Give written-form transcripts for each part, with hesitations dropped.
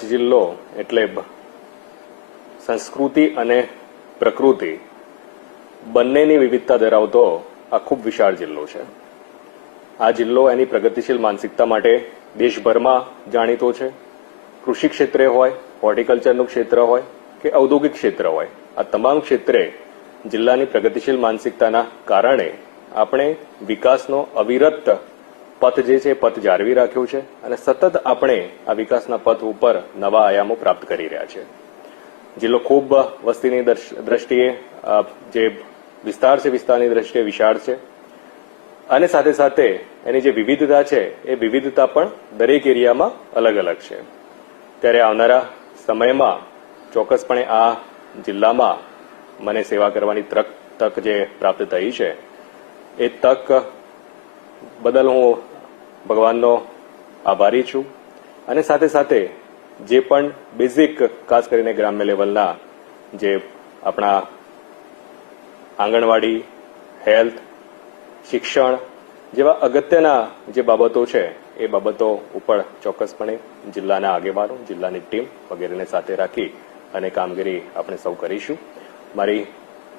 કચ્છ જિલ્લો એટલે સંસ્કૃતિ અને પ્રકૃતિ બંનેની વિવિધતા ધરાવતો આ ખૂબ વિશાળ જિલ્લો છે. આ જિલ્લો એની પ્રગતિશીલ માનસિકતા માટે દેશભરમાં જાણીતો છે. કૃષિ ક્ષેત્રે હોય, હોર્ટિકલ્ચરનું ક્ષેત્ર હોય કે ઔદ્યોગિક ક્ષેત્ર હોય, આ તમામ ક્ષેત્રે જિલ્લાની પ્રગતિશીલ માનસિકતાના કારણે આપણે વિકાસનો અવિરત પથ જે છે પથ જાળવી રાખ્યો છે અને સતત આપણે આ વિકાસના પથ ઉપર નવા આયામો પ્રાપ્ત કરી રહ્યા છે. જિલ્લો ખૂબ વસ્તીની દ્રષ્ટિએ જે વિસ્તાર છે વિસ્તારની દ્રષ્ટિએ વિશાળ છે અને સાથે સાથે એની જે વિવિધતા છે એ વિવિધતા પણ દરેક એરિયામાં અલગ અલગ છે. ત્યારે આવનારા સમયમાં ચોક્કસપણે આ જિલ્લામાં મને સેવા કરવાની તક જે પ્રાપ્ત થઈ છે એ તક બદલ હું ભગવાનનો આભારી છું અને સાથે સાથે જે પણ બેઝિક ખાસ કરીને ગ્રામ્ય લેવલના જે આપણા આંગણવાડી, હેલ્થ, શિક્ષણ જેવા અગત્યના જે બાબતો છે એ બાબતો ઉપર ચોક્કસપણે જિલ્લાના આગેવાનો, જિલ્લાની ટીમ વગેરેને સાથે રાખી અને કામગીરી આપણે સૌ કરીશું. મારી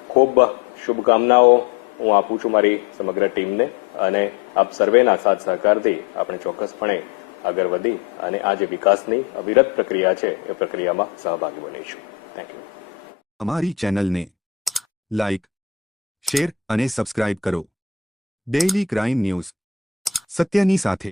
ખૂબ શુભકામનાઓ હું આપું છું મારી સમગ્ર ટીમને અને આપ સર્વેના સાથ સહકારથી આપણે ચોક્કસપણે આગળ વધી અને આ જે વિકાસની અવિરત પ્રક્રિયા છે એ પ્રક્રિયામાં સહભાગી બનીશું. Thank you. અમારી ચેનલને લાઇક, શેર અને સબસ્ક્રાઇબ કરો. ડેઇલી ક્રાઇમ ન્યૂઝ સત્યની સાથે.